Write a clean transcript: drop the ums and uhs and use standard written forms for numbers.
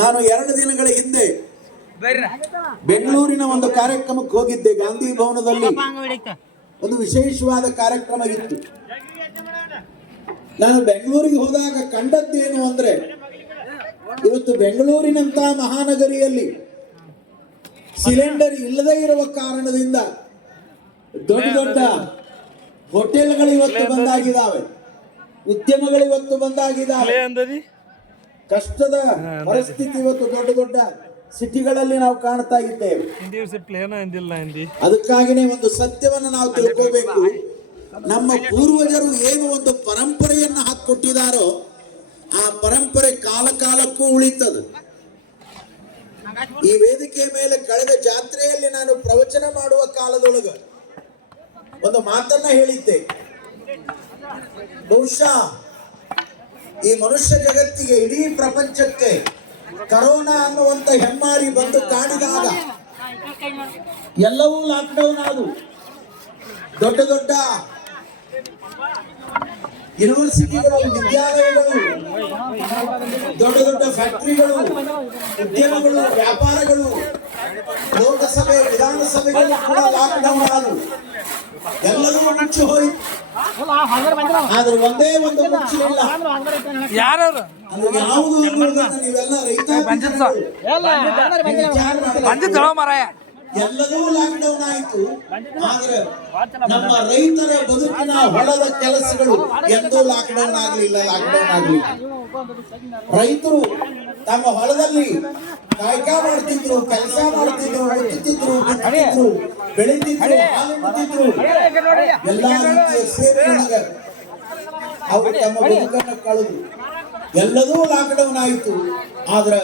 ನಾನು 2 ದಿನಗಳ ಹಿಂದೆ ಬೆಂಗಳೂರಿನ ಒಂದು ಕಾರ್ಯಕ್ರಮಕ್ಕೆ ಹೋಗಿದ್ದೆ. ಗಾಂಧಿ ಭವನದಲ್ಲಿ ಒಂದು ವಿಶೇಷವಾದ ಕಾರ್ಯಕ್ರಮ ಇತ್ತು. ನಾನು ಬೆಂಗಳೂರಿಗೆ ಹೋದಾಗ ಕಂಡದ್ದೇನು ಅಂದ್ರೆ, ಇವತ್ತು ಬೆಂಗಳೂರಿನಂತ ಮಹಾನಗರಿಯಲ್ಲಿ ಸಿಲಿಂಡರ್ ಇಲ್ಲದೇ ಇರುವ ಕಾರಣದಿಂದ ದೊಡ್ಡ ದೊಡ್ಡ ಹೋಟೆಲ್ಗಳು ಇವತ್ತು ಬಂದಾಗಿದ್ದಾವೆ, ಉದ್ಯಮಗಳು ಇವತ್ತು ಬಂದಾಗಿದ್ದಾವೆ. ಕಷ್ಟದ ಪರಿಸ್ಥಿತಿ ಇವತ್ತು ದೊಡ್ಡ ದೊಡ್ಡ ಸಿಟಿಗಳಲ್ಲಿ ನಾವು ಕಾಣ್ತಾ ಇದ್ದೇವೆ. ಅದಕ್ಕಾಗಿನೇ ಒಂದು ಸತ್ಯವನ್ನು ನಾವು ತಿಳ್ಕೋಬೇಕು. ನಮ್ಮ ಪೂರ್ವಜರು ಏನು ಒಂದು ಪರಂಪರೆಯನ್ನು ಹಾಕಿಕೊಟ್ಟಿದ್ದಾರೋ ಆ ಪರಂಪರೆ ಕಾಲ ಕಾಲಕ್ಕೂ ಉಳಿತದೆ. ಈ ವೇದಿಕೆಯ ಮೇಲೆ ಕಳೆದ ಜಾತ್ರೆಯಲ್ಲಿ ನಾನು ಪ್ರವಚನ ಮಾಡುವ ಕಾಲದೊಳಗ ಒಂದು ಮಾತನ್ನ ಹೇಳಿದ್ದೆ. ಬಹುಶಃ ಈ ಮನುಷ್ಯ ಜಗತ್ತಿಗೆ, ಇಡೀ ಪ್ರಪಂಚಕ್ಕೆ ಕರೋನಾ ಅನ್ನುವಂತ ಹೆಮ್ಮಾರಿ ಬಂದು ಕಾಡಿದಾಗ ಎಲ್ಲವೂ ಲಾಕ್ಡೌನ್ ಆದವು. ದೊಡ್ಡ ದೊಡ್ಡ ಯೂನಿವರ್ಸಿಟಿಗಳು, ವಿದ್ಯಾಲಯಗಳು, ದೊಡ್ಡ ದೊಡ್ಡ ಫ್ಯಾಕ್ಟರಿಗಳು, ಉದ್ಯಮಗಳು, ವ್ಯಾಪಾರಗಳು, ಲೋಕಸಭೆ, ವಿಧಾನಸಭೆಗಳು ಕೂಡ ಲಾಕ್ಡೌನ್ ಆದವು. ಎಲ್ಲರೂ ಮುಚ್ಚಿ ಹೋಯಿತು. ಆದ್ರೆ ಒಂದೇ ಒಂದು ಮುಚ್ಚಲಿಲ್ಲ. ಯಾವುದು ನೀವೆಲ್ಲ ಎಲ್ಲದೂ ಲಾಕ್ಡೌನ್ ಆಯಿತು. ಆದ್ರೆ ನಮ್ಮ ರೈತರ ಬದುಕಿನ ಹೊಲದ ಕೆಲಸಗಳು ಎಂದೂ ಲಾಕ್ಡೌನ್ ಆಗಲಿಲ್ಲ. ರೈತರು ತಮ್ಮ ಹೊಲದಲ್ಲಿ ಕಾಯಕ ಮಾಡ್ತಿದ್ರು, ಕೆಲಸ ಮಾಡ್ತಿದ್ರು, ಮುಚ್ಚುತ್ತಿದ್ರು, ಬಿತ್ತಿದ್ರು, ಬೆಳೀತಿದ್ರು, ಹಾಲಿಡುತ್ತಿದ್ರು, ಎಲ್ಲಾ ರೀತಿಯ ಸೇವೆಯೊಳಗ ಅವರು ತಮ್ಮ ಬದುಕನ್ನು ಕಳೆದು ಎಲ್ಲದೂ ಲಾಕ್ಡೌನ್ ಆಯಿತು. ಆದ್ರೆ